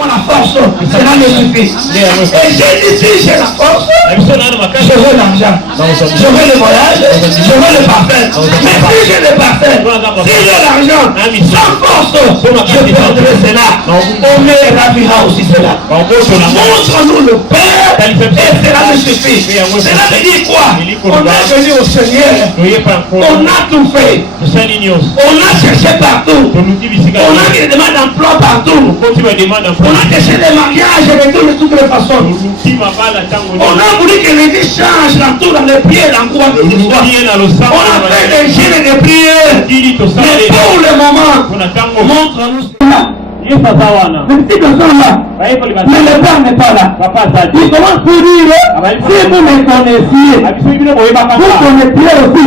moi la force, cela me suffit. Et j'ai dit, si j'ai la force, je veux l'argent, je veux le voyage, je veux le parfait. Mais si j'ai le parfait, si j'ai l'argent, sans force, je perdrai cela. On me ravira aussi cela. Montre-nous le Père et cela me suffit. Cela veut dire quoi? On est venu au Seigneur, on a tout fait, on a cherché partout, on a des demandes d'emploi partout, on a cherché des mariages de toutes les façons. On a voulu que l'Église change l'entour dans les pieds, l'encourage de l'histoire. On a fait des gènes et des prières. Mais pour le moment, montre-nous cela. Les petits sont là, mais le Père n'est pas là. Il commence pour dire, si vous me connaissiez, vous connaîtriez aussi.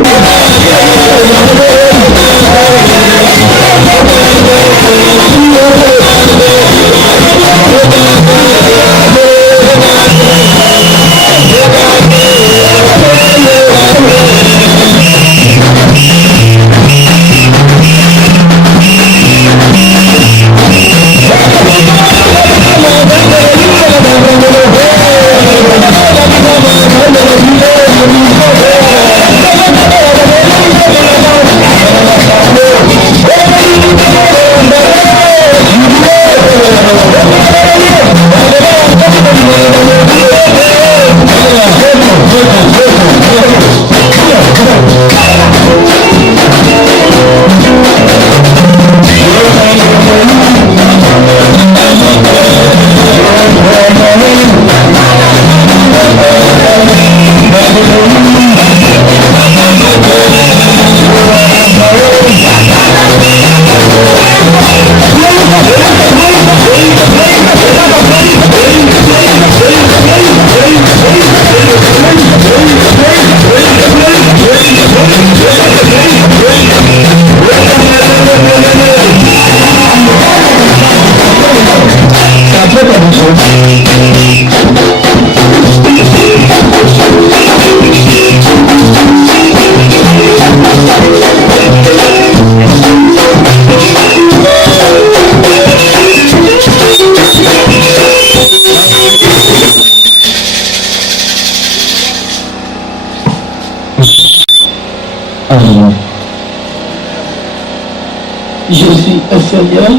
Je suis un Seigneur.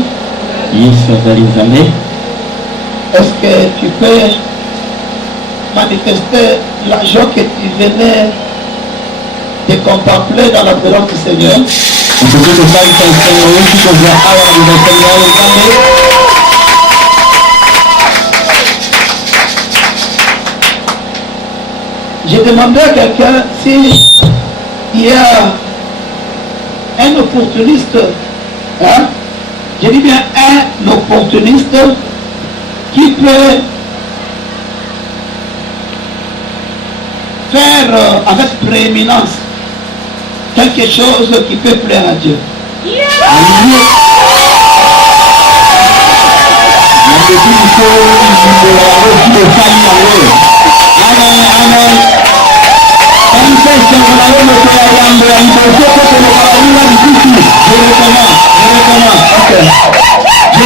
Est-ce que tu peux manifester la joie que tu venais de contempler dans la présence du Seigneur? J'ai demandé à quelqu'un s'il y a un opportuniste, hein? Je dis bien un opportuniste qui peut faire avec prééminence quelque chose qui peut plaire à Dieu. Je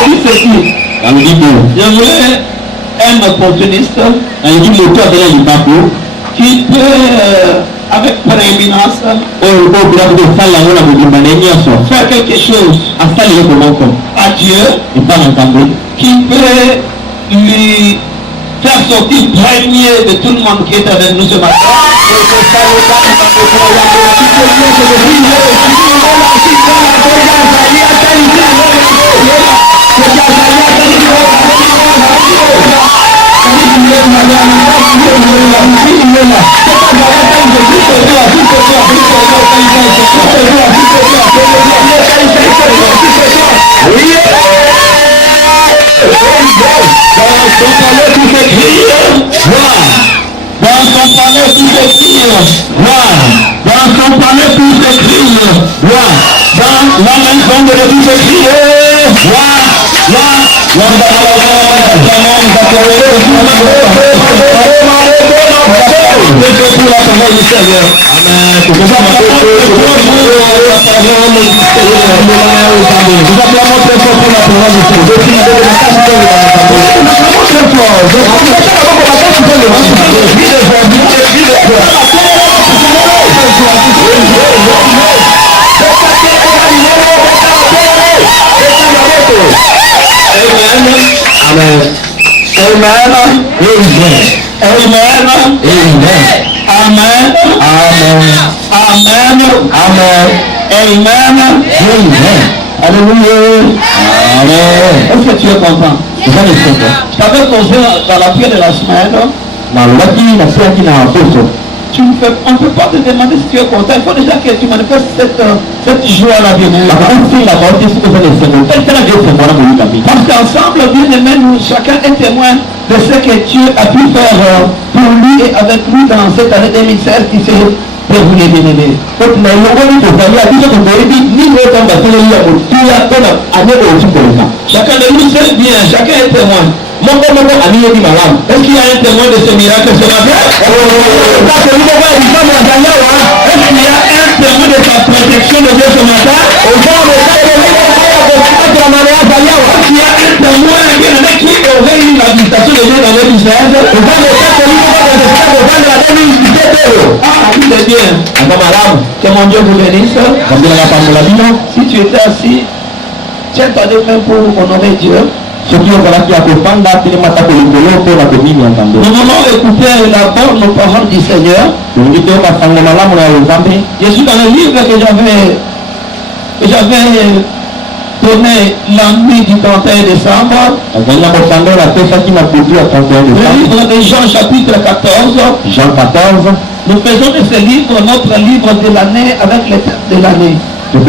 dis ceci. Je voulais un opportuniste qui peut avec prééminence faire quelque chose à Dieu, qui peut lui faire sortir premier de tout le monde qui est avec nous ce matin. Amen. Est-ce que tu es content? Je t'avais posé dans la prière de la semaine. On ne peut pas te demander si tu es content. Il faut déjà que tu manifestes cette joie à la vie. Parce qu'ensemble, bien aimé, nous chacun est témoin de ce que Dieu a pu faire pour lui et avec lui dans cette année 2016 qui s'est déroulée, bien aimé. Chacun de nous sait bien, chacun est témoin. Est-ce qu'il y a un témoin de ce miracle ce matin? Est-ce qu'il y a un témoin de sa protection de Dieu ce matin? Est-ce qu'il y a un témoin qui aurait eu la visitation de Dieu dans le 2016? Ah, oui, c'est bien. Que mon Dieu vous bénisse. Si tu étais assis, tiens ta main pour honorer Dieu. Nous allons écouter la bonne parole du Seigneur. Je suis dans le livre que j'avais donné la nuit du 31 décembre. Le livre de Jean chapitre 14. Jean 14. Nous faisons de ce livre notre livre de l'année avec les thèmes de l'année. Est-ce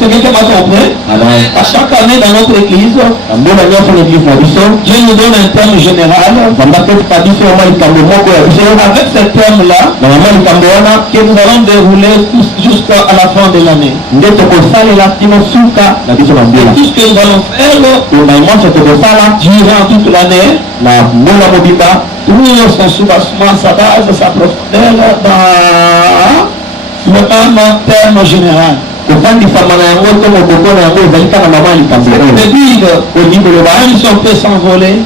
que quelqu'un m'a compris? À chaque année dans notre église, Dieu nous donne un thème général. Avec ce thème-là, que nous allons dérouler jusqu'à la fin de l'année. Et tout ce que nous allons faire durant toute l'année, trouve son soubassement, sa base, sa profondeur dans le même terme général. Même si on peut s'envoler,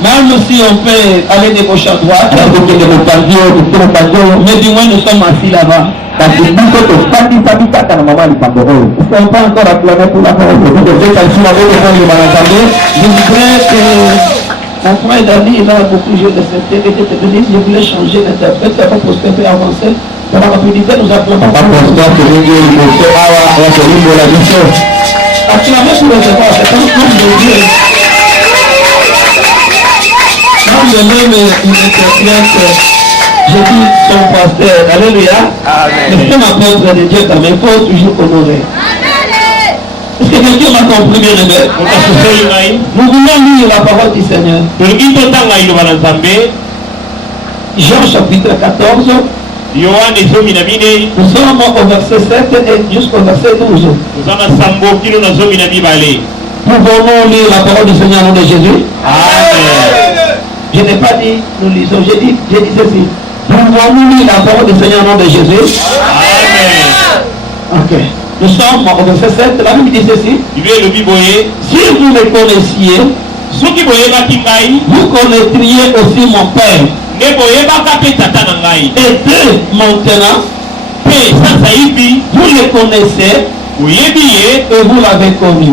même si on peut aller de gauche à droite, mais du moins nous sommes assis là-bas. Est-ce qu'on peut encore acclamer pour la parole? Je voudrais que mon frère Dani, il a beaucoup joué de cette télé, je voulais changer d'interprète, c'est pas pour ce peut avancer. Dans la rapidité, nous appelons pour acclamer pour le devoir, c'est un homme de Dieu. Quand je même une interprète, je dis son pasteur, alléluia. Mais c'est un apôtre de Dieu quand même, il faut toujours honorer. Est-ce que quelqu'un m'a compris bien aimé? Nous voulons lire la parole du Seigneur. Jean chapitre 14. Nous sommes au verset 7 et jusqu'au verset 12. Pouvons-nous lire la parole du Seigneur au nom de Jésus? Amen. Je n'ai pas dit nous lisons, j'ai dit ceci. Pouvons-nous lire la parole du Seigneur au nom de Jésus? Amen. Ok. Nous sommes au verset 7, la Bible dit ceci. Si vous me connaissiez, vous connaîtriez aussi mon Père. Et Dieu, maintenant, vous le connaissez et vous l'avez connu.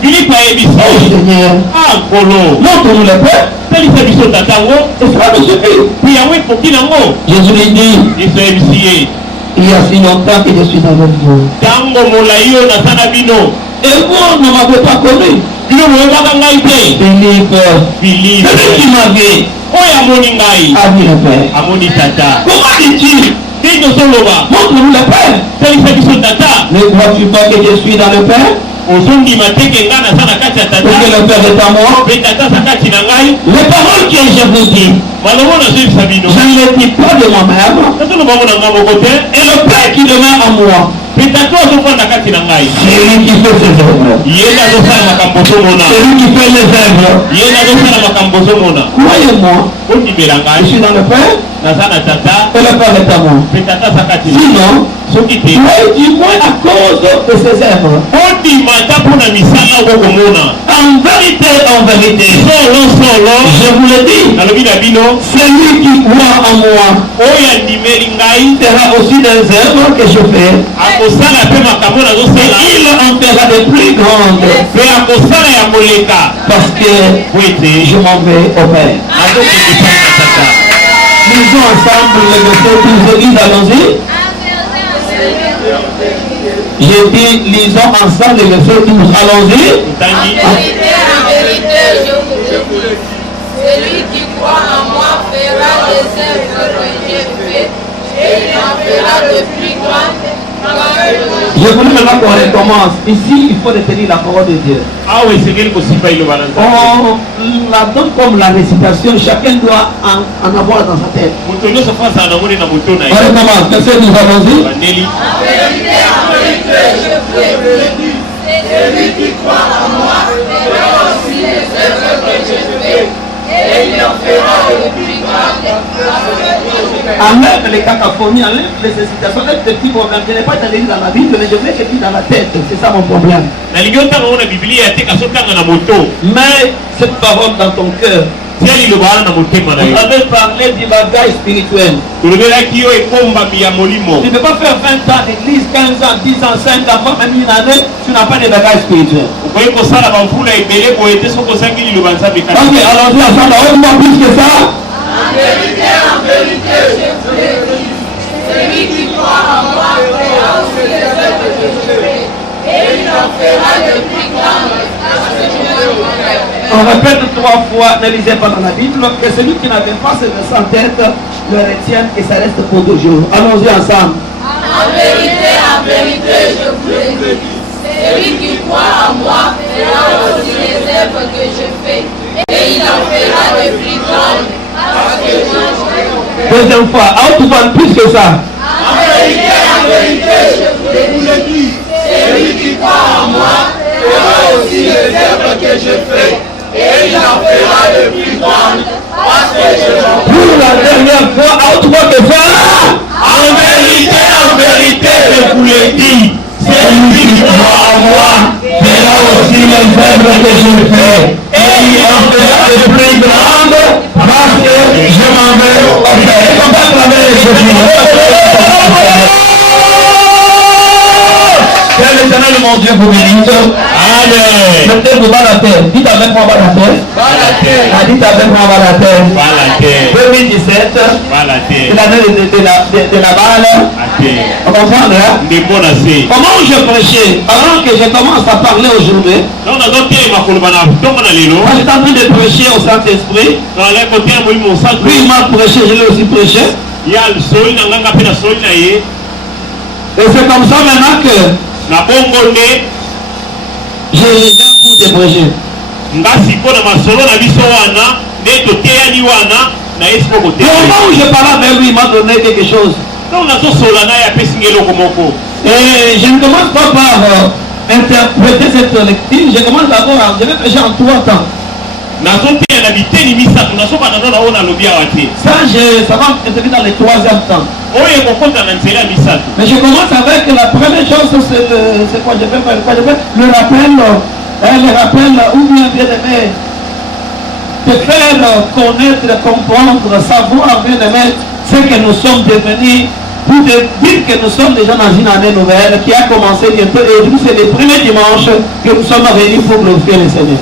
Philippe me dit, oh Seigneur, montre-nous le Père. Et cela me suffit. Jésus lui dit, il y a si longtemps que je suis avec vous. Et vous ne m'avez pas connu. Philippe, celui qui m'a vu a vu le Père. Comment dis-tu? Montre-nous le Père. Ne crois-tu pas que je suis dans le Père? Et que le Père est à moi? Les paroles que je vous dis, je ne les dis pas de moi-même. Et le Père qui demeure en moi, c'est lui qui fait ses œuvres. Celui qui fait les œuvres. Croyez-moi, je suis dans le Père Et le père est amour. Sinon, tu es du moins à cause de ses œuvres. En vérité, je vous le dis, celui qui croit en moi fera aussi des œuvres que je fais. Et il en fera de plus grandes. Parce que je m'en vais au Père. Lisons ensemble le verset 12 et 10, allons-y. J'ai dit, lisons ensemble le verset 12, allons-y. En vérité, je vous dis, celui qui croit en moi fera les œuvres que j'ai faites, et il en fera de plus grandes. Je voulais maintenant qu'on recommence. Ici, il faut retenir la parole de Dieu. On la donne comme la récitation. Chacun doit en avoir dans sa tête. On recommence. Verset 12, allons-y. En vérité, je vous dis, celui qui croit en moi fera aussi les œuvres que je fais, et il en fera de plus grandes. Enlève les cacophonies, enlève les hésitations, enlève tes petits problèmes. Je n'ai pas été dans la Bible, mais je voulais que tu dans la tête. C'est ça mon problème. Mais cette parole dans ton cœur. Vous avez parlé du bagage spirituel. Tu ne peux pas faire 20 ans d'église, 15 ans, 10 ans, 5 ans, même une année, tu n'as pas de bagage spirituel. Ok, allons-y ensemble, on plus que ça. En vérité, je vous le dis, celui qui croit en moi fera aussi les œuvres que je fais, et il en fera de plus grandes. On répète 3 fois, ne lisez pas dans la Bible, que celui qui n'avait pas ce verset en tête le retienne et ça reste pour toujours. Allons-y ensemble. En vérité, je vous le dis, celui qui croit en moi fera aussi les œuvres que je fais, et il en fera de plus grandes. Deuxième fois, tu parles plus que ça. En vérité, je vous le dis, celui qui croit en moi fera aussi les œuvres que je fais, et il en fera de plus grandes, parce que je m'en vais. Pour la dernière fois, tu vois que ça. En vérité, je vous le dis, celui qui croit en moi fera aussi les œuvres que je fais, et il en fera de plus grandes, parce que je m'en vais au Père. On va travailler que l'éternel mon Dieu vous bénisse. Amen. Mettez-vous dans la terre. Dites avec moi dans la terre. Dites avec moi dans la terre. 2017. C'est l'année de la balle. On comprend là? Comment je prêchais? Avant que je commence à parler aujourd'hui, j'étais en train de prêcher au Saint-Esprit. Lui il m'a prêché, je l'ai aussi prêché. Et c'est comme ça maintenant que je viens pour te prêcher. Au moment où je parlais avec lui, il m'a donné quelque chose. Et je ne commence pas par interpréter cette lecture, je commence d'abord, je vais prêcher en 3 temps. Ça, ça va être dans le 3e temps. Mais je commence avec la première chose, c'est quoi je vais faire? Le rappel, ou bien aimé, te faire connaître, comprendre, savoir, bien aimé, ce que nous sommes devenus, pour te dire que nous sommes déjà dans une année nouvelle qui a commencé bientôt, et aujourd'hui c'est le premier dimanche que nous sommes venus pour glorifier le Seigneur.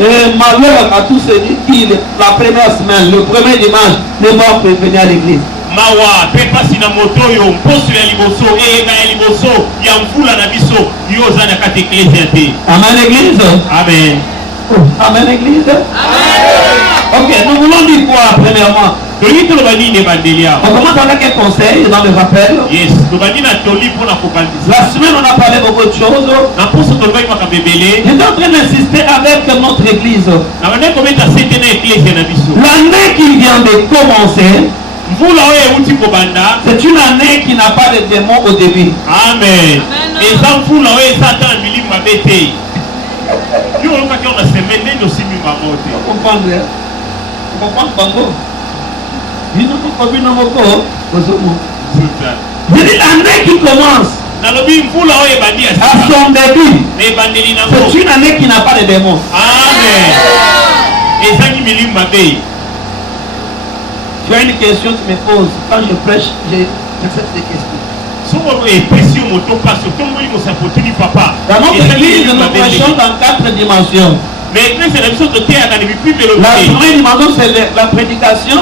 Et malheur à tous ceux qui la première semaine, le premier dimanche, ne vont pas venir à l'église. Mawa pepasi na moto yo mposo ya liboso eyenga ya liboso ya mvula na biso yo zana kati ecclesia te. Amen église. Amen. Amen église. Amen. Ok, nous voulons dire quoi premièrement? On commence avec un conseil dans le rappel. Yes. La semaine on a parlé beaucoup de choses. J'étais en train d'insister avec notre église. L'année qui vient de commencer, C'est une année qui n'a pas de démons au début. Amen. Et ça, vous l'avez ça dans le milieu ma bête. Vous comprenez? Vous comprenez? L'année qui commence à son début, c'est une année qui n'a pas de démons. Amen. Et ça, tu as une question, tu me poses. Quand je prêche, j'accepte des questions. Dans notre église, nous prêchons dans 4 dimensions. La première dimension, c'est la prédication.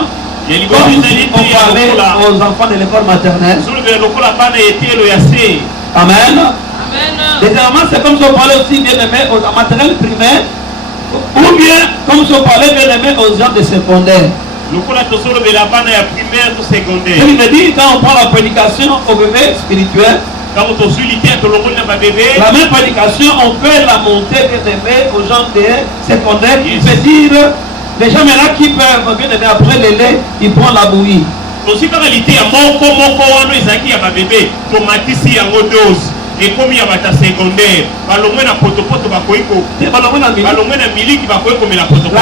Comme on parlait aux enfants de l'école maternelle. Amen. Deuxièmement, c'est comme si on parlait aussi bien aimé aux maternelles primaires. Ou bien comme si on parlait bien aimé aux gens de secondaire. Ce qui veut dire quand on prend la prédication au bébé spirituel, la même prédication, on peut la monter bien aimé aux gens de secondaire. Il veut dire les gens maintenant qui peuvent bien aimer après le lait, ils prennent la bouillie. Aussi quand réalité à et comme il y a des secondaires, la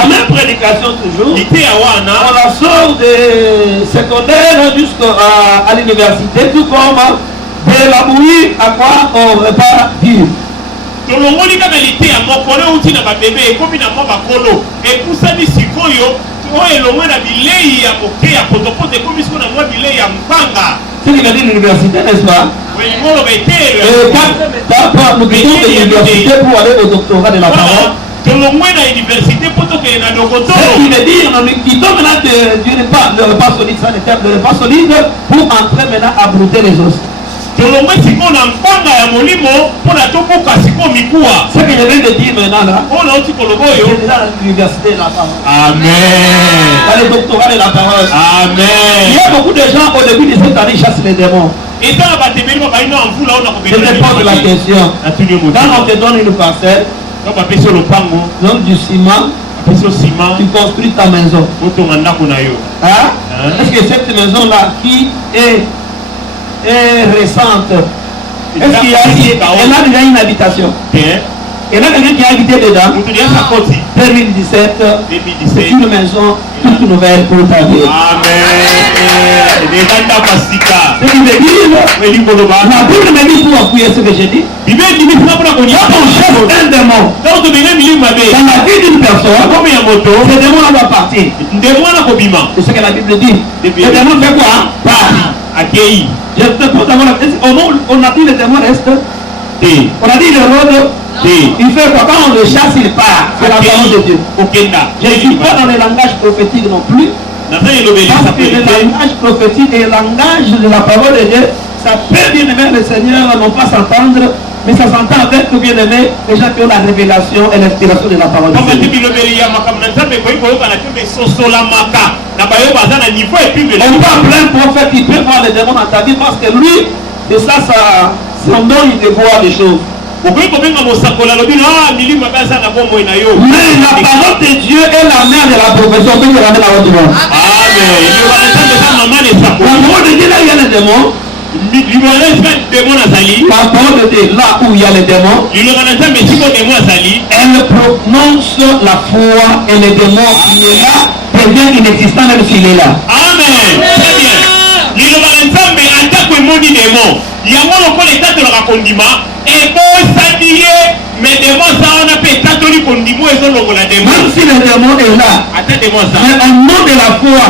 même prédication toujours, on la sort de secondaire jusqu'à l'université, tout comme de la bouillie à quoi on repas dur. C'est ce qu'il a dit l'université, n'est-ce pas? Nous quittons l'université pour aller au doctorat de la parole. C'est ce qu'il veut dire, nous quittons maintenant du repas solide, ça le repas solide, pour entrer maintenant à brouter les os. Ce que je viens de dire maintenant là, c'est déjà l'université de la parole. Amen. Dans le doctorat de la parole. Amen. Il y a beaucoup de gens au début de cette année qui chassent les démons. Je te pose la question. Quand on te donne une parcelle, donc du ciment, tu construis ta maison. Hein? Est-ce que cette maison-là qui est récente, est-ce qu'il y a déjà une habitation? Et là, quelqu'un qui a habité dedans, 2017, c'est une maison toute nouvelle pour ta vie. Amen. Ce qui veut dire, la Bible me dit pour appuyer ce que j'ai dit. Quand on cherche un démon dans la vie d'une personne, ce démon va partir. C'est ce que la Bible dit. Le démon fait quoi? Part. Je te pose d'abord la question. On a dit le démon reste. On a dit le rôle. Il fait quoi? Quand on le chasse, il part. C'est la parole de Dieu. Je ne suis pas dans le langage prophétique non plus. Parce que le langage prophétique et le langage de la parole de Dieu, ça peut bien aimer le Seigneur, non pas s'entendre, mais ça s'entend avec bien aimer les gens qui ont la révélation et l'inspiration de la parole de Dieu. On peut appeler un prophète, il peut voir les démons dans ta vie parce que lui, c'est ça, son don, il dévoile les choses. Mais la parole de Dieu est la mère de la profession. On peut la ramener à votre monde. La parole de Dieu, là où il y a les démons. La parole de Dieu, là où il y a les démons, elle prononce la foi et le démon qui est là devient inexistant même s'il est là. Amen. Très bien. Mais même si le démon est là, mais au nom de la foi,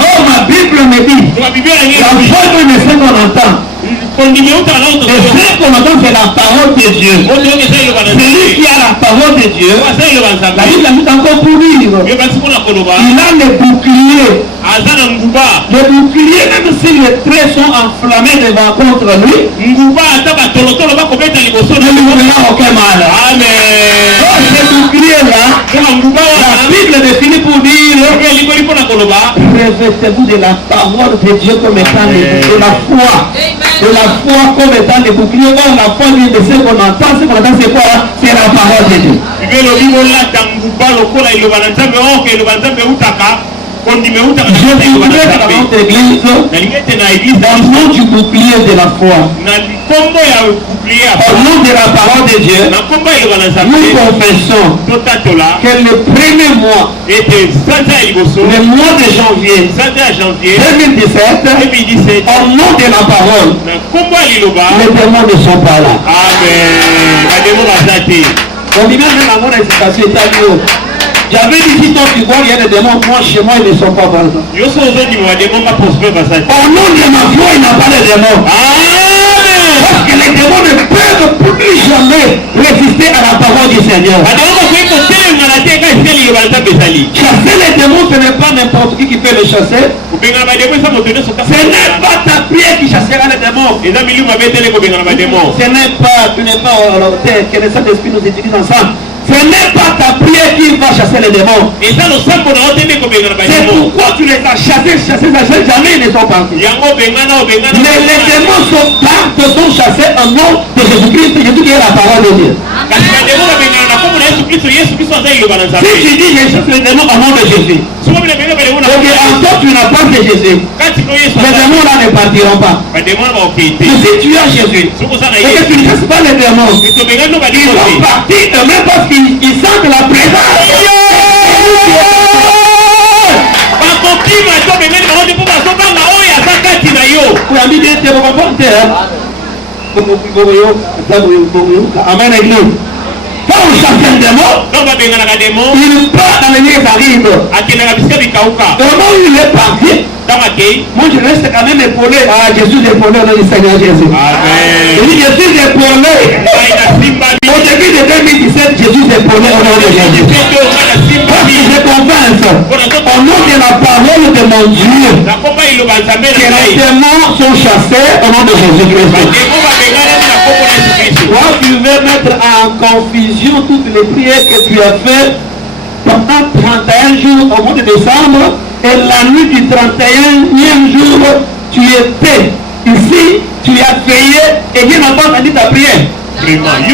oh ma Bible me dit, la foi de ce qu'on entend. Et ce qu'on entend, c'est la parole de Dieu. Celui qui a la parole de Dieu, la Bible a dit encore pour lire. Il a le bouclier. Le bouclier, même si les traits sont enflammés devant contre lui, ne lui fera aucun mal. Amen. Donc ce bouclier-là, la Bible définit pour dire, revêtez-vous de la parole de Dieu comme étant de la foi. De la foi comme étant le bouclier. Or la foi vient de ce qu'on entend. Ce qu'on entend, c'est quoi? C'est la parole de Dieu. Je voudrais que dans notre église, au nom du bouclier de la foi, au nom de la parole de Dieu, nous confessons que le premier mois, le mois de janvier 2017, au nom de la parole, les démons ne sont pas là. J'avais dit si toi tu vois il y a des démons, moi chez moi ils ne sont pas présents. Au nom de ma foi il n'y a pas de démons. Parce que les démons ne peuvent plus jamais résister à la parole du Seigneur. Chasser les démons, ce n'est pas n'importe qui peut les chasser. Ce n'est pas ta prière qui chassera les démons. Ce n'est pas, tu n'es pas, que le Saint-Esprit nous utilise ensemble. Ce n'est pas ta prière qui va chasser les démons. C'est pourquoi tu les as chassés, jamais ils ne sont partis. Mais les démons sont chassés au nom de Jésus-Christ, Jésus qui est la parole de Dieu. Si tu dis je chasse les démons au nom de Jésus, donc en toi tu n'as pas de Jésus, les démons là ne partiront pas. Mais si tu as Jésus, et que tu ne chasses pas les démons, ils vont partir même parce qu'ils sentent la présence. Amen, église. Quand on chasse un démon, il part dans les lieux arrivent. Au moment où il est parti, moi je reste quand même épaulé. Ah, Jésus est épaulé au nom du Seigneur Jésus. Amen. Je dis Jésus est épaulé. Au début de 2017, Jésus est épaulé au nom de Jésus. Parce que je convainc, au nom de la parole de mon Dieu, que les démons sont chassés au nom de Jésus-Christ. Toi, tu veux mettre en confusion toutes les prières que tu as faites pendant 31 jours au mois de décembre, et la nuit du 31e jour, tu étais ici, tu as veillé et Dieu n'a pas entendu ta prière. La Bible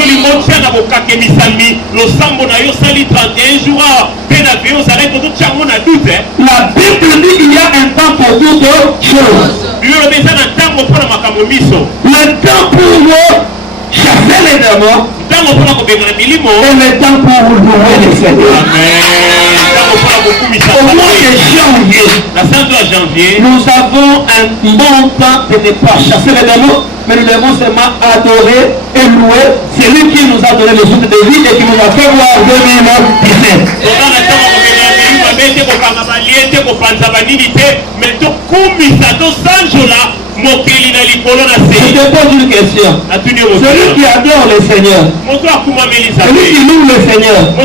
dit qu'il y a un temps pour toutes choses. Le temps pour chasser les démons et le temps pour louer le Seigneur. Au mois de janvier, nous avons un bon temps de ne pas chasser les démons, mais nous devons seulement adorer et louer celui qui nous a donné le souffle de vie et qui nous a fait voir 2017. Je te pose une question. Celui qui adore le Seigneur, celui qui loue le Seigneur, et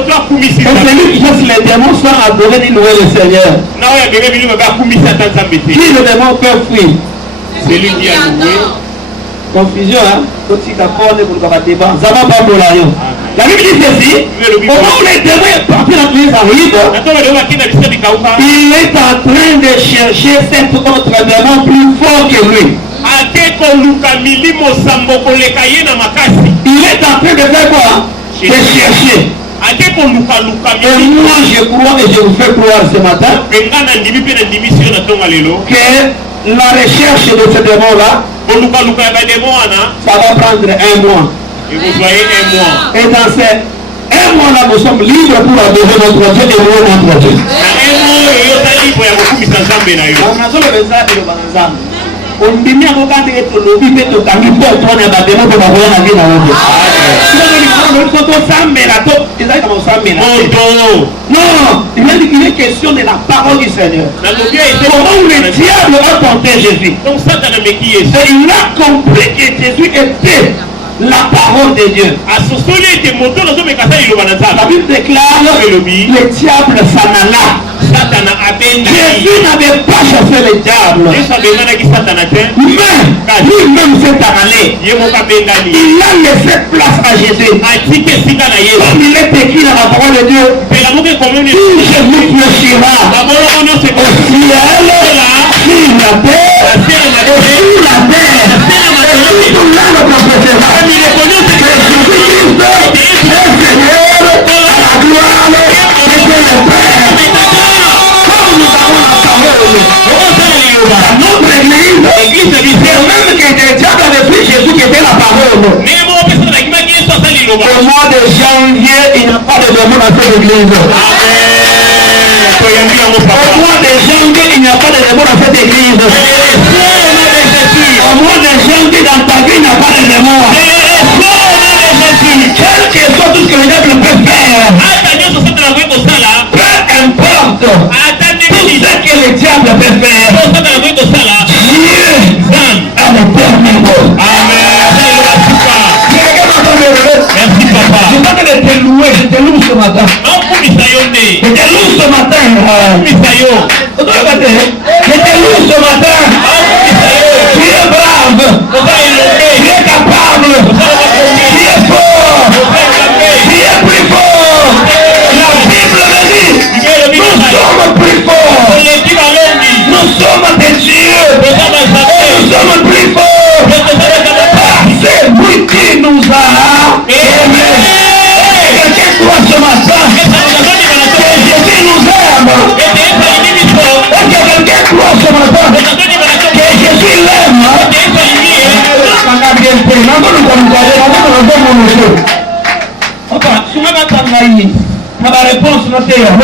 celui qui chasse les démons sans adorer ni louer le Seigneur, qui le démon peut fuir? Celui qui a loué. Confusion, hein? La Bible dit ceci, au moment où les démons partent dans l'église arrive, il est en train de chercher cet autre démon plus fort que lui. Il est en train de faire quoi? De chercher. Et moi je crois et je vous fais croire ce matin que la recherche de ce démon-là, ça va prendre 1 mois. Et vous voyez 1 mois. Et dans ces 1 mois-là, nous sommes libres pour adorer notre Dieu et louer notre Dieu. Non, il est question de la parole du Seigneur. Comment le diable a tenté Jésus. Et il a compris que Jésus était la parole de Dieu. La Bible déclare le diable s'en alla. Jésus n'avait pas chassé le diable, mais lui-même s'est en allé. Il a laissé place à Jésus. Comme il est écrit dans la parole de Dieu, tout Jésus fléchira au ciel, sur la terre et sous la terre. Et tout l'âme confessera que Jésus-Christ est Seigneur, à la gloire et que le Père. Comme nous avons même que le diable avait pris Jésus qui était la parole. Au mois de janvier, il n'y a pas de démon dans cette église. Au mois de janvier, il n'y a pas de démon dans cette église. Au mois de janvier, dans ta vie, il n'y a pas de démon. Quel que soit tout ce que le diable peut faire, peu importe tout ce que le diable peut faire, Dieu a le dernier mot. Merci papa. Je suis en train de te louer, je te loue ce matin. Je te loue ce matin. Je te loue ce matin. Tu es brave. Tu es capable. Tu es fort. Tu es plus fort. La Bible me dit, nous sommes plus forts. Nous sommes des dieux. Nous sommes plus forts. C'est lui qui nous a aimés. Quelqu'un croit ce matin que Jésus nous aime. Est-ce que quelqu'un croit ce matin que Jésus l'aime? Ma réponse non c'est Amen.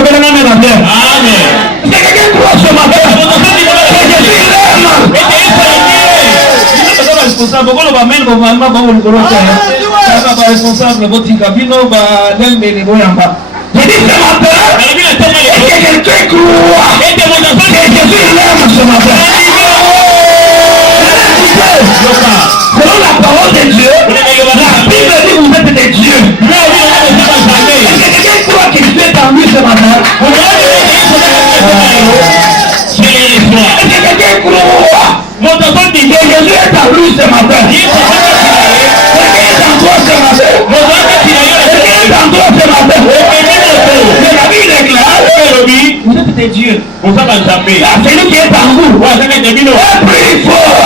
Est-ce que quelqu'un croit ce matin que Jésus l'aime? Responsable, je dis ce matin, est-ce que quelqu'un croit que Jésus l'aime ce matin? Selon la parole de Dieu, la Bible dit vous êtes des dieux. Est-ce que quelqu'un croit que Dieu est en lui ce matin? Est-ce que quelqu'un croit que Jésus est en lui ce matin? Quelqu'un est en toi ce matin? Quelqu'un est en toi ce matin? Mais la Bible déclare, vous êtes des dieux. Celui qui est en vous est plus fort.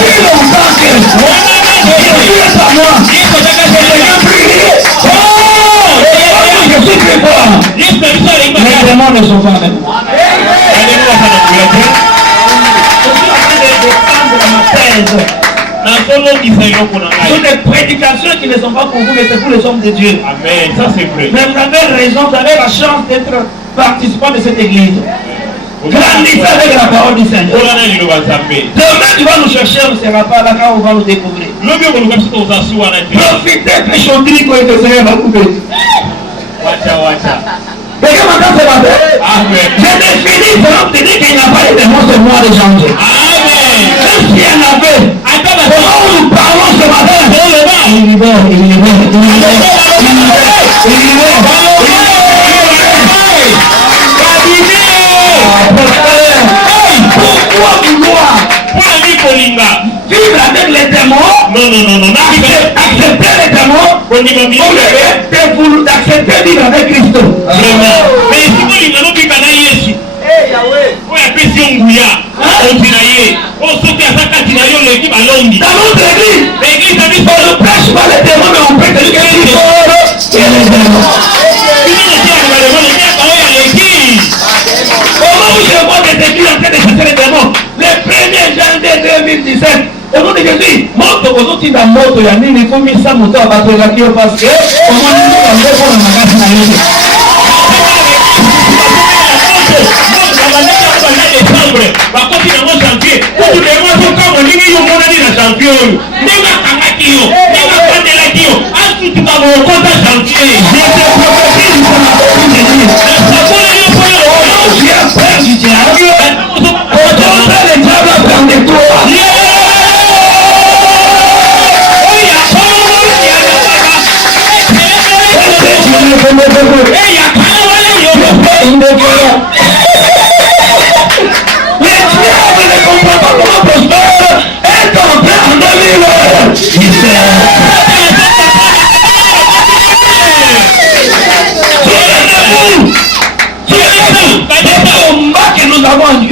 Plus longtemps que Jésus est en moi. Je suis plus fort. Les démons ne sont pas avec moi. Ce sont des prédications qui ne sont pas pour vous, mais c'est pour les hommes de Dieu. Amen, ça c'est vrai. Mais vous avez raison, vous avez la chance d'être participant de cette église. Grandissez avec la parole du Seigneur. Demain, tu vas nous chercher, on ne sera pas là quand on va nous découvrir. Profitez, péchonnerie que le Seigneur va couper. Mais comment ça se passe? Je définis, selon te dire qu'il n'y a pas de démons ce mois de janvier. Même s'il y en avait, comment nous parlons ce matin? Il libère. Pourquoi vouloir vivre avec les démons? Non. Accepter les démons au lieu d'accepter vivre avec Christ. Mais si vous voulez vivre avec Jésus, dans notre église, on ne prêche pas les démons, mais on prêche les démons. Comment je vois des églises en train de chasser les démons? Le 1er janvier 2017, au nom de Jésus, moto aujourd'hui dans moto, il y a une commission moto à battre la qui parce que on m'a dit qu'on va pour la magasin à l'île.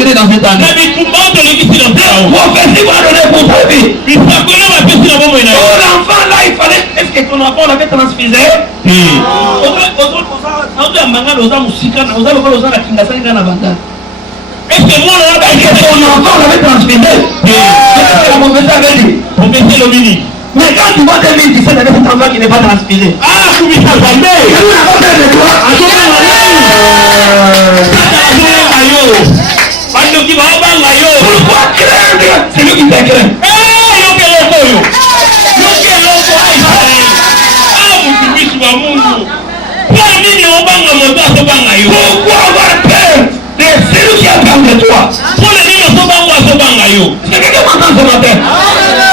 Dans cette année. L'enfant là, il fallait. Est-ce que ton enfant l'avait transfusé? Est-ce que moi, là, Est-ce que ton enfant l'avait transmis? Qu'est-ce que la professeur avait dit? Professeur Lobini. Mais quand tu vois 2017 avec cet enfant qui n'est pas transpiré, Ah, vous m'avez jamais. qu'est-ce qu'on a fait de toi? Pourquoi craindre celui qui fait craindre? Pourquoi avoir peur de celui qui attend de toi? C'est quelqu'un m'entend ce matin?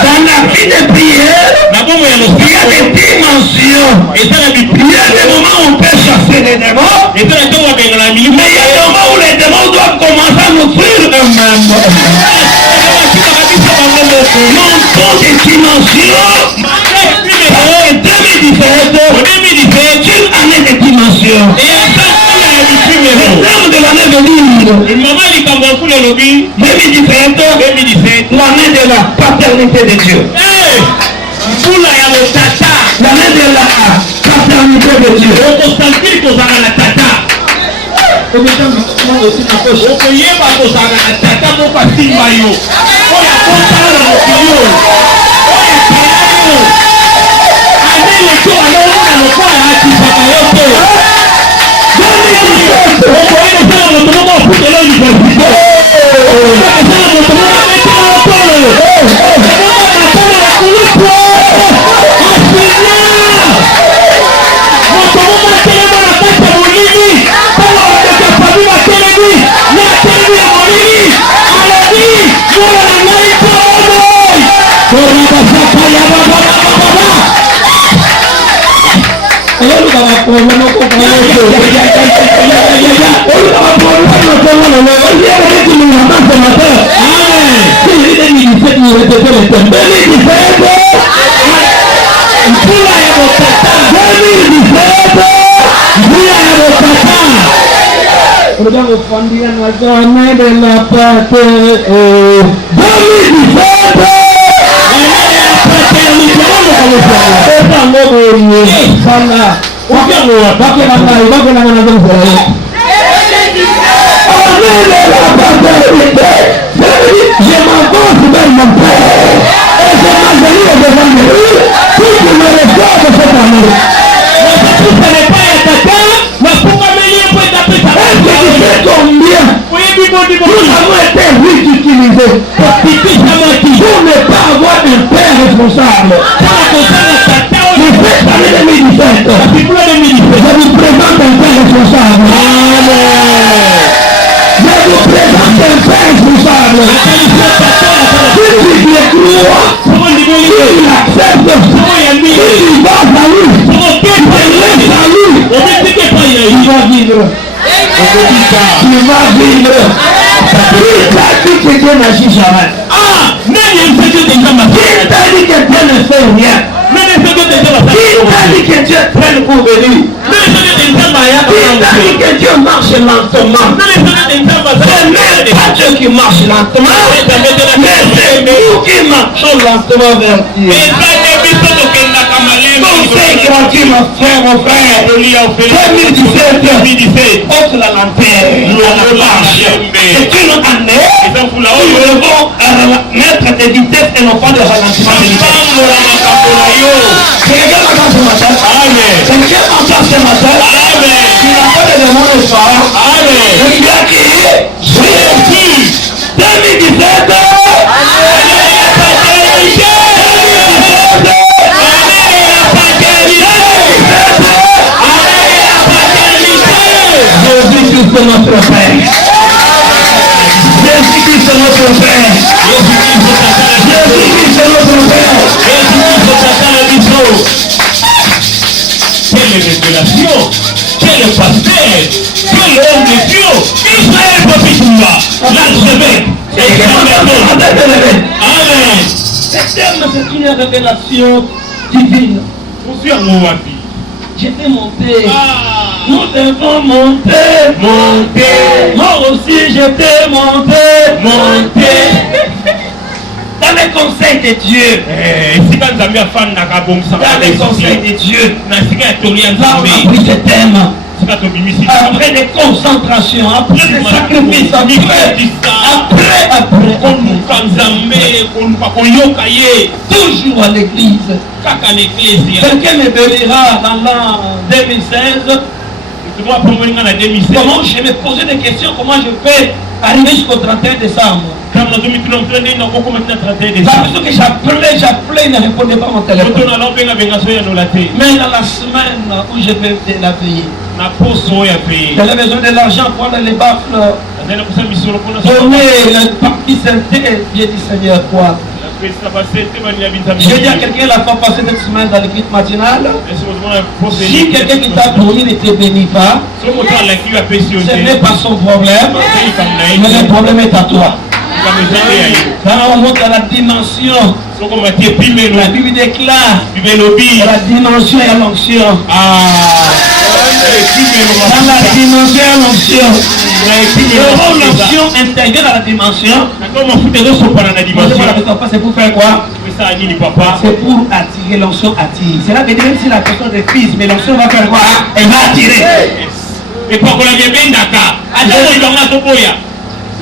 Dans la vie de prière, il y a des dimensions. Il y a des moments où on peut chasser les démons. Mais il y a des moments où les démons doivent commencer à nous faire eux-mêmes. Montons des dimensions. 2017 est une année de dimensions. Le terme de l'année venir, 2017, l'année de la paternité de Dieu. L'année de la paternité de Dieu. Je m'avance vers mon Père et je m'agenouille devant lui pour qu'il me reçoive cette année. Est-ce que tu sais combien nous avons été ridiculisés pour ne pas avoir un père responsable? Mais cette année 2017, je vous présente un père responsable. Je vous présente un père responsable. Si tu le crois, il accepte. Si tu vas à lui, tu te laisses à lui, il va vivre. Tu vas vivre. Qui t'a dit que Dieu n'agit jamais? Qui t'a dit que Dieu ne fait rien? Qui t'a dit que Dieu traîne pour venir? Qui t'a dit que Dieu marche lentement? Ce n'est pas Dieu qui marche lentement, mais c'est nous qui marchons lentement vers Dieu. Conseil gratuit, mon frère, 2017, ôte la lanterne, la marche. C'est une année où nous devons mettre des vitesses et non pas de ralentissement de vitesse. C'est quelqu'un m'entend ce matin? C'est quelqu'un m'entend ce matin? Il n'a pas de demande de soir. Le gars qui est Jésus 2017. Jésus-Christ est notre Père. Jésus-Christ est notre Père. Jésus-Christ est notre Père. Quelle révélation, quel pasteur, quel homme de Dieu, Israël Papitoula, l'archevêque, Amen. C'est une révélation divine. J'étais monté. Nous devons monter. Moi aussi j'étais monté. Dans les conseils de Dieu. Dans les conseils de Dieu. Là on a pris ce thème. après des concentrations, après des sacrifices, toujours à l'église. Quelqu'un me bénira dans l'an 2016. Comment je me posais des questions, comment je fais arriver jusqu'au 31 décembre. Parce que j'appelais, il ne répondait pas à mon téléphone. Mais dans la semaine où je vais la veiller, j'avais besoin de l'argent pour prendre les baffles, donner le parti santé. J'ai dit, Seigneur, quoi? J'ai dit à quelqu'un la fois passée cette semaine dans l'équipe matinale, si quelqu'un qui t'a donné n'était béni pas, ce n'est pas son problème, mais le problème est à toi. Quand on monte à la dimension, la Bible déclare la dimension et l'onction. Dans la dimension et l'onction, l'onction intérieure à la dimension. C'est pour faire quoi? C'est pour attirer, l'onction attire. C'est là que même si la personne est fils, mais l'onction va faire quoi? Elle va attirer.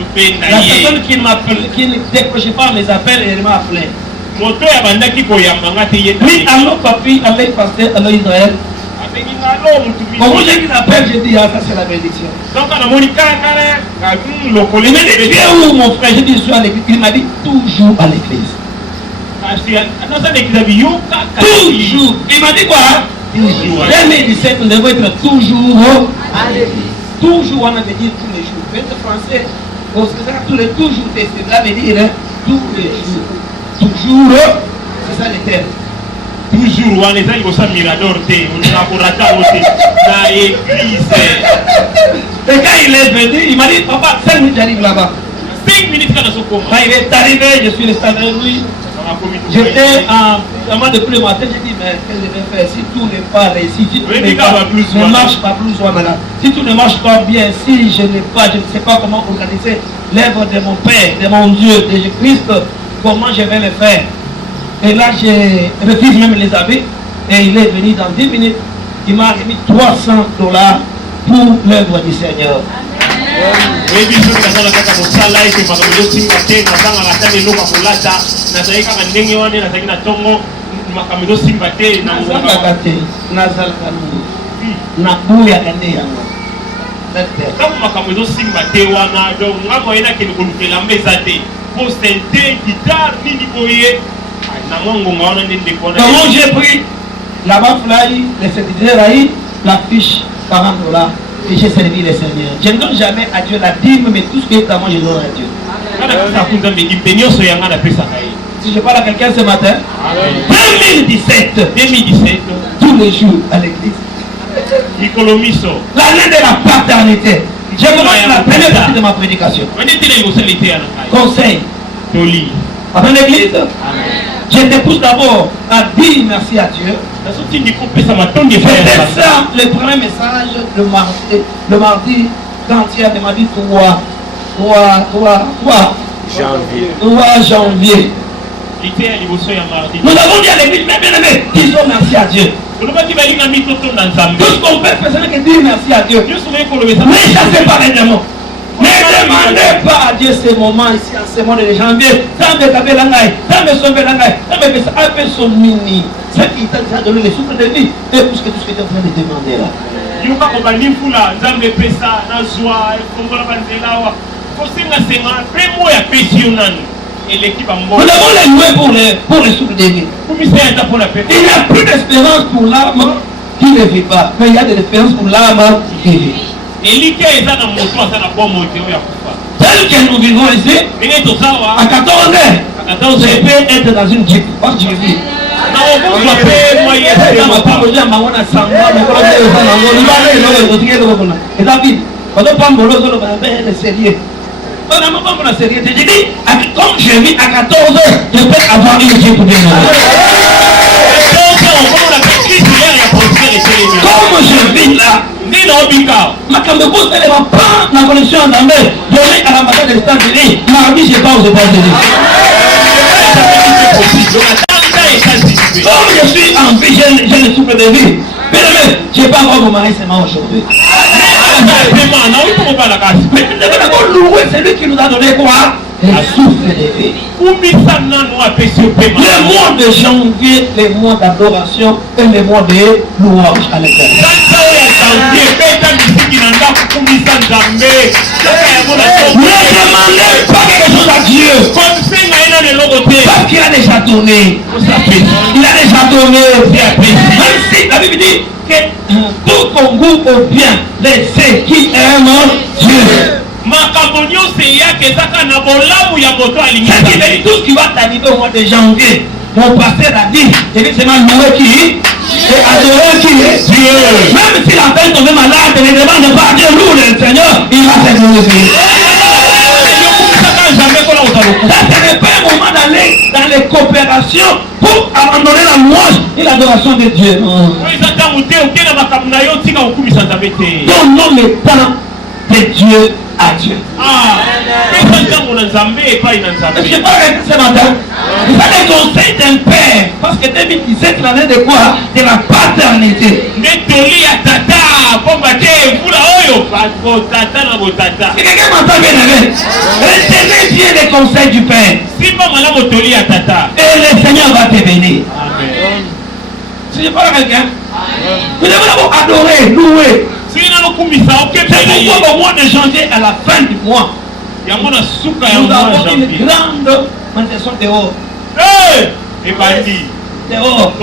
La personne qui ne décrochait pas mes appels, elle m'a appelé. Oui, allô papi, allô pasteur, allô Israël. Comment j'ai dit l'appel, j'ai dit, ah ça c'est la bénédiction. Il m'a dit, viens où mon frère? J'ai dit, je suis à l'église. Il m'a dit, toujours à l'église. Toujours. Il m'a dit quoi? 2017, nous devons être toujours à l'église. Toujours, on avait dit tous les jours. Faites français. Parce que ça, tous les toujours, ça veut dire tous les jours. Toujours, c'est ça le terme. Toujours, on est allé au Mirador, on est à l'église. Et quand il est venu, il m'a dit, papa, 5 minutes, j'arrive là-bas. 5 minutes, quand il est arrivé, je suis resté avec lui. J'étais en de plus le matin, j'ai dit, mais qu'est-ce que je vais faire si tout n'est pas réussi, si tout ne marche pas plus, si tout ne marche pas bien, si je ne sais pas comment organiser l'œuvre de mon Père, de mon Dieu, de Jésus-Christ, comment je vais le faire? Et là, j'ai refusé même les habits, et il est venu dans 10 minutes, il m'a remis $300 pour l'œuvre du Seigneur. Comment j'ai pris là-bas, les secrétaires, la fiche $40. Et j'ai servi le Seigneur. Je ne donne jamais à Dieu la dîme, mais tout ce qui est à moi, je donne à Dieu. Si je parle à quelqu'un ce matin, 2017, tous les jours à l'église. L'année de la paternité. Je vous montre la première partie de ma prédication. Conseil. Après l'église, je dépose d'abord à dire merci à Dieu. C'est ça le premier message le mardi quand il y a demandé 3 janvier. Nous avons dit à l'église, mais bien aimé, disons merci à Dieu. Tout ce qu'on peut faire, c'est que dire merci à Dieu. Mais chassez pas les démons. Ne demandez pas à Dieu ces moments ici en ce mois de janvier. Tant de taper la gaille, tant de sauver la gaille, tant de faire son mini. C'est qui t'a donné le souffle de vie. Et tout ce que tu es en train de demander là. Nous avons les loués pour les souffles de vie. Il n'y a plus d'espérance pour l'âme qui ne vit pas. Mais il y a de l'espérance pour l'âme qui vit. Tel que nous vivons ici, à 14 heures, je peux être dans une jeep. Parce que je vis. Comme je vis à 14 heures, je peux avoir une jeep pour bien. Comme je vis là, ma caméra elle va prendre la connexion en Zambé, donner à l'ambassade des États-Unis. Mardi, je pars aux États-Unis. Comme je suis en vie, j'ai le souffle de vie. Mais je n'ai pas encore mon mari seulement aujourd'hui. Mais nous devons louer celui qui nous a donné quoi? Le souffle de vie. Le mois de janvier, les mois d'adoration et les mois de louange à l'éternel. Ne demandez pas quelque chose à Dieu. Parce qu'il a déjà donné. Il a déjà donné. Même si la Bible dit que tout concourt au bien de ceux qui aiment Dieu. C'est tout ce qui va t'arriver au mois de janvier. Mon pasteur a dit, c'est seulement louer qui et adorer qui est Dieu. Même si la peine tombe malade, ne demande pas à Dieu, loue le Seigneur, il va te glorifier. Ça, ce n'est pas un moment d'aller dans les coopérations pour abandonner la louange et l'adoration de Dieu. Donnons le temps de Dieu à Dieu. Je parle ce matin. Vous avez le conseil d'un père. Parce que 2017, l'année de quoi? De la paternité. Si quelqu'un m'entend bien, retenez bien les conseils du père. Et le Seigneur va te bénir. Si je parle à quelqu'un, vous devez d'abord adorer, louer. C'est pourquoi au mois de janvier, à la fin du mois, nous avons une grande manifestation dehors. Dehors.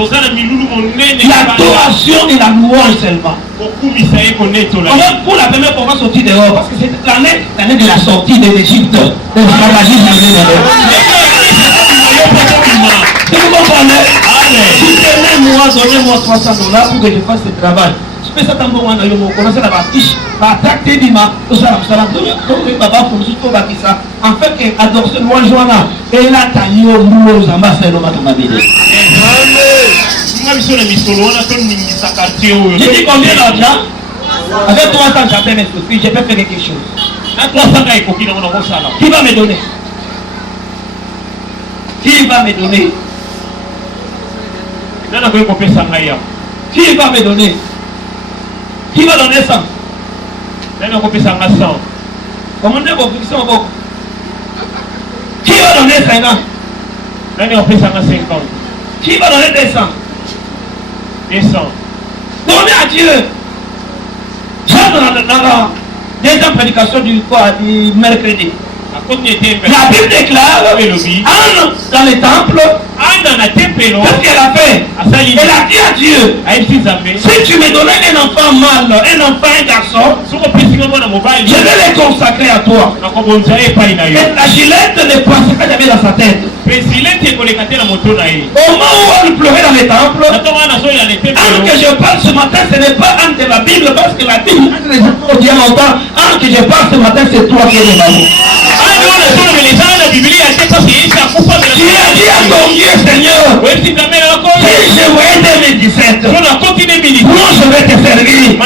L'adoration et la louange seulement. Pour la première fois, on va sortir dehors parce que c'est l'année de la sortie de l'Égypte. De l'esclavagisme. Vous comprenez? Soutenez-moi, donnez-moi $300 pour que je fasse ce travail. Je fais ça tant que moi, on a la fiche, attaque des bima, tout ça, en fait, que adoption moi joana et la taille au boulot aux ambassadeurs au matamabide. J'ai dit combien d'argent? Avec 300 j'appelle mes soucis, j'ai pas fait quelque chose. Qui va me donner? Qui va me donner? Qui va me donner? Qui va donner 100? Comment dire vos fixons? Qui va donner 50? Qui va donner 200? Donnez à Dieu. J'ai dans la deuxième prédication du mercredi. La Bible déclare dans les temples, qu'est-ce qu'elle a fait? Elle a dit à Dieu, si tu me donnais un enfant mâle, un enfant, un garçon, je vais les consacrer à toi. Et la gilette ne passera jamais dans sa tête. Au moment où on pleurait dans les temples, que je parle ce matin, ce n'est pas un de la Bible, parce que la Bible, que je parle ce matin, c'est toi qui es de l'amour. Tu as dit à ton Dieu, Seigneur, si je voyais 2017, moi je vais te servir. Le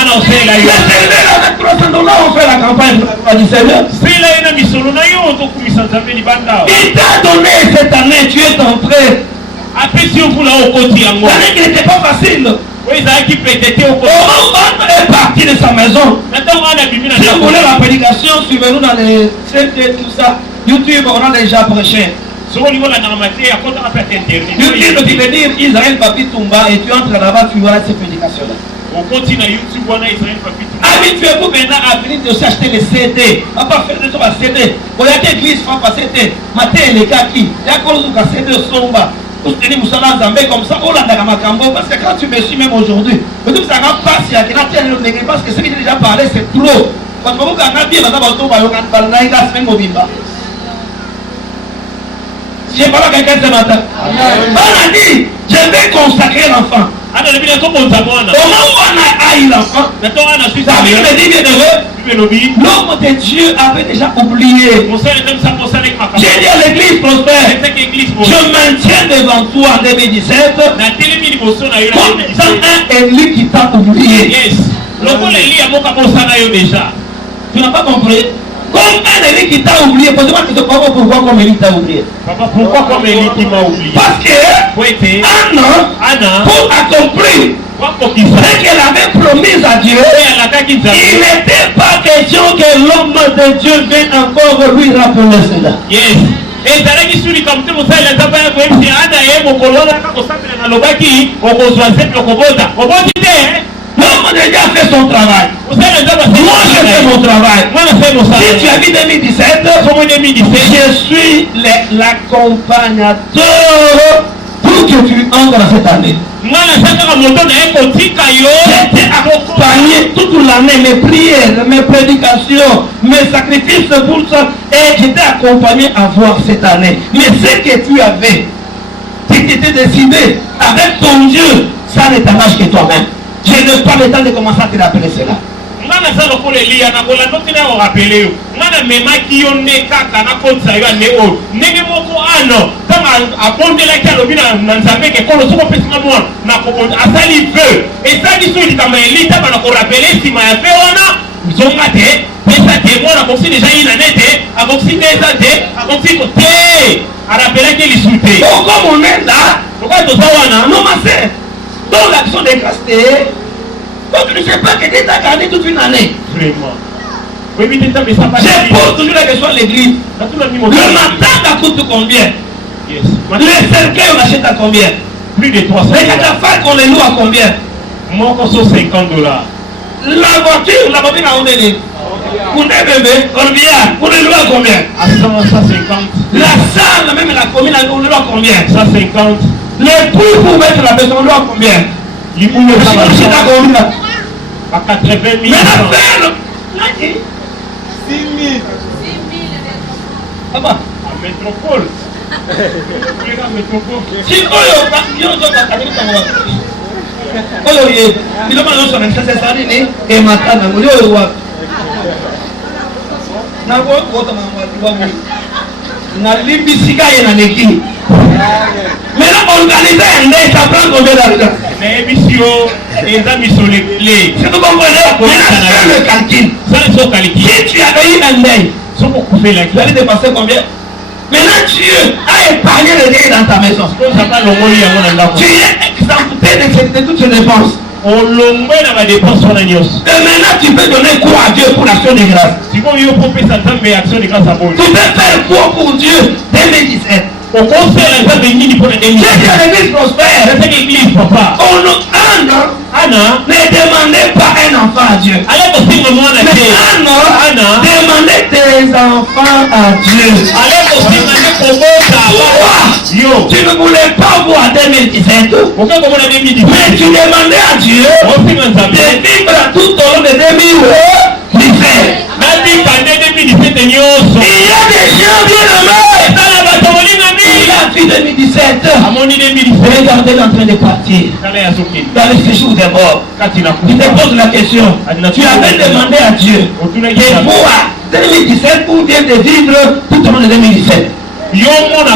Seigneur avec $300, on fait la campagne du Seigneur. Il t'a donné cette année, tu es ton frère. L'année qui n'était pas facile. Comment est parti de sa maison? Si vous voulez la prédication, suivez-nous dans les CD, tout ça. YouTube, on a déjà prêché. YouTube, tu veux dire Israël Papi Tumba et tu entres là-bas, tu vois ces prédications-là. Habituez-vous maintenant à venir aussi acheter les CD. On va pas faire des choses à CD. Il y a des églises qui font pas CD. Matin, les kaki. Il y a des CD au Somba. Comme ça, parce que quand tu me suis même aujourd'hui, parce que ce que j'ai déjà parlé, c'est trop. J'ai parlé à quelqu'un ce matin. On a dit, je vais consacrer l'enfant. Au moment où on a haï l'enfant, la Bible me dit bien heureux, l'homme de Dieu avait déjà oublié. J'ai dit à l'église prospère, je maintiens devant toi en 2017 comme étant un élu qui t'a oublié. Tu n'as pas compris? Comme un Élie qui t'a oublié, pose-moi la question, pourquoi comme Élie t'a oublié? Papa, pourquoi comme Élie qui m'a oublié? Parce que Anna, pour accomplir ce qu'elle avait promis à Dieu, il n'était pas question que l'homme de Dieu vienne encore lui rappeler cela. Yes. Et ezalaki suri kamte mosala nzambe ya koyebisi ana ye mokolo wana kaka kosambela nalobaki okozwa nzembe okobota oboti te. L'homme de Dieu a fait son travail. Moi je fais mon travail. Si tu as vu 2017, je suis l'accompagnateur pour que tu entres dans cette année. J'étais accompagné toute l'année, mes prières, mes prédications, mes sacrifices pour ça, et j'étais accompagné à voir cette année. Mais ce que tu avais, tu t'étais décidé avec ton Dieu, ça ne t'arrache que toi-même. Je n'ai pas le temps de commencer à te rappeler cela. Ngana sala ko lelia na kola ndotina o rappeler yo ngana memaki yo ne kaka na kotsa yo ne o ndenge moko ano tama abondela ki alobi na nzambe ke kolo soko pesinga mwana na ko asali vœu esali so litama elita bana ko rappeler sima ya fe wana zonga te pesa te mwana ko si déjà ina nete akoksi pesa te akoksi ko te a rappeler que lisute comme on est là pourquoi to sawana non ma sœur dans l'action de caster. Donc tu ne sais pas que Dieu t'a gardé toute une année. Vraiment. Oui, mais je pose toujours la question à l'église. Le matin, ça coûte combien? Yes. Le cercueil, on achète à combien? Plus de 300 $. Les catafalques, on les loue à combien? Moi, on $50. La voiture, on est né. On est bébé, on vient. On les loue à combien? À 150. La salle, même la commune, on les loue à combien? 150. Les poules pour mettre la maison, on loue à combien? Les poules de la à 80 000. Mais la ferme, 6 000. Ah bah. À métropole. Si mais là, organiser un nez, ça prend combien d'argent? Si vous comprenez, maintenant le calcul. Si tu avais eu un nez, tu allais dépasser combien? Maintenant Dieu a épargné le nez dans ta maison. Tu es exempté de toutes ces dépenses. Et maintenant tu peux donner quoi à Dieu pour l'action de grâce? Tu peux faire quoi pour Dieu 2017? Qu'est-ce que l'église prospère? Anna ne demandait pas un enfant à Dieu. Mais Anna demandait des enfants à Dieu. Tu ne voulais pas voir 2017. Mais tu demandais à Dieu de vivre tout au long de 2017. Il y a des gens bien aimés. La vie 2017. Regardez, elle est en train de partir dans le séjour des morts. Je te pose la question. Tu avais demandé à Dieu de voir 2017 ou bien de vivre tout au long de 2017. Je recommence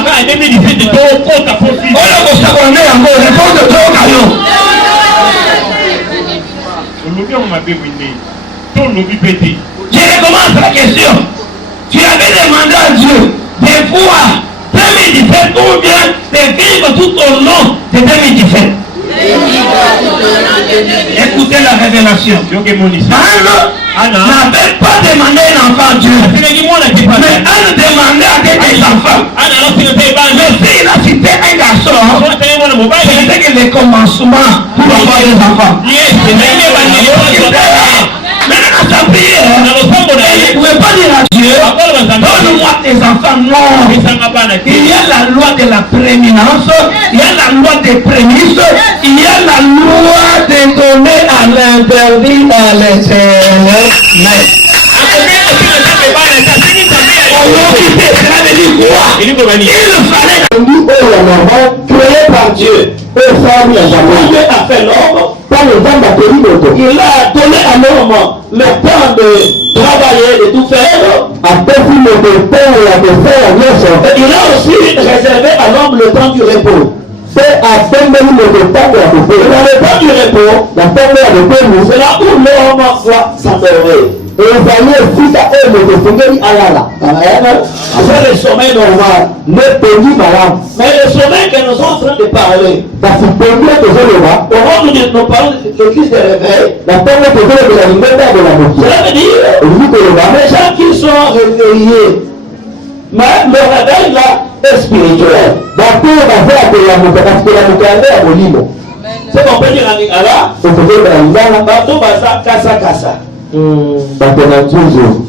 la question. Tu avais demandé à Dieu de voir 2017 ou bien de vivre tout au long de 2017. Écoutez la révélation. Anna n'avait pas demandé un enfant à Dieu. Mais Anna demandait à des enfants. Mais s'il a cité un garçon, c'était le commencement pour avoir des enfants. Maintenant, sa prière, elle ne pouvait pas dire à Dieu, donne-moi tes enfants. Non. Il y a la loi de la prééminence, il y a la loi des prémices, il y a la loi de donner à l'interdit à l'éternel. Il fallait créé par Dieu. Dieu a fait l'homme par le temps d'appeler. Il a donné à l'homme le temps de travailler, de tout faire. Et il a aussi réservé à l'homme le temps du repos. Dans le temps du repos, c'est là où l'homme va s'endormir. ezali esika oyo moto efungeli alala c'est le sommeil normal netongi malamu mais le sommeil que nous sommes en train de parler kasi tongi tozoloba au moment où nous parlons de crise de réveil na ntango tozolobela lingomba ya bolamoki cela veut dire elingi koloba les gens qui sont réveillés mais le réveil là est spirituel bato oyo baza kolamuka kasi kolamuka yango ya bolimo c'est qu'on peut dire en lingala okozolobela lingala bato baza kasakasa bato na toujours